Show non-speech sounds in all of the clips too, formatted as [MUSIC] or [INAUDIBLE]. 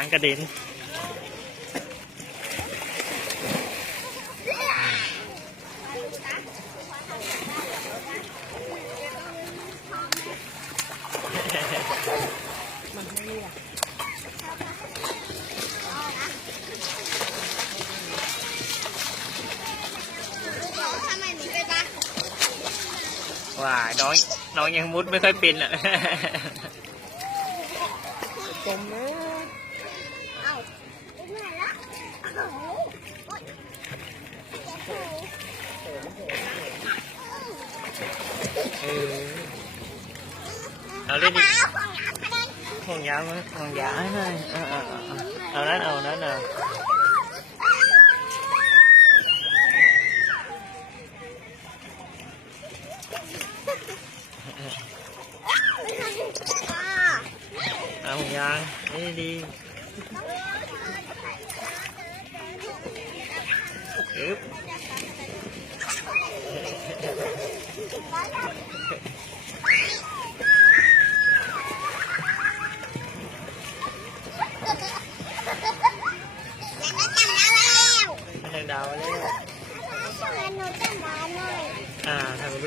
างกระเด็นว่าน้องน้องยัง มุด ไม่ ค่อยเป็นอ่ะจมนะ à, ờ, lên đi ờ, con dạ nữa con giả nữa ờ ờ ờ ờ ờ ờ ờ à hùng đi đi Yep.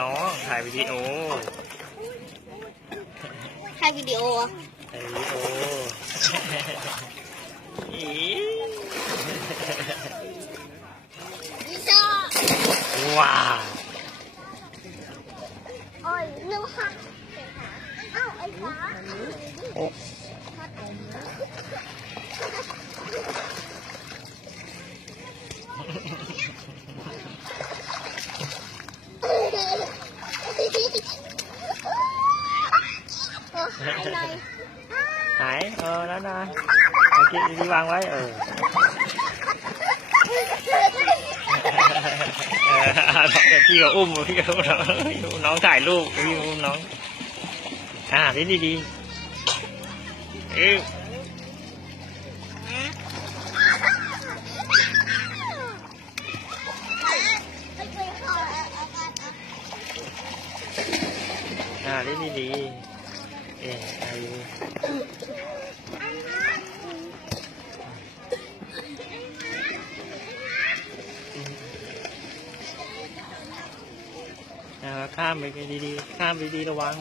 ้องถ่ายวิดีโอถ่ายวิดีโอถ่ายวิดีโออีว้าว ờ đó đó kia đi băng lấy ừ kia [LAUGHS] có ôm kia ôm nó nó thải luôn kia ôm nó à đi đi đi ừ. à đi đi đi Yeah, I... อข้ามไปดีๆข้ามไปดีระวัง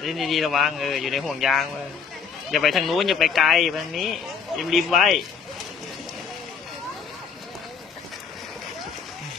เล่นดีๆระวังเอออยู่ในห่วงยางเลยอย่าไปทางนู้นอย่าไปไกลทางนี้ยิมริมไว้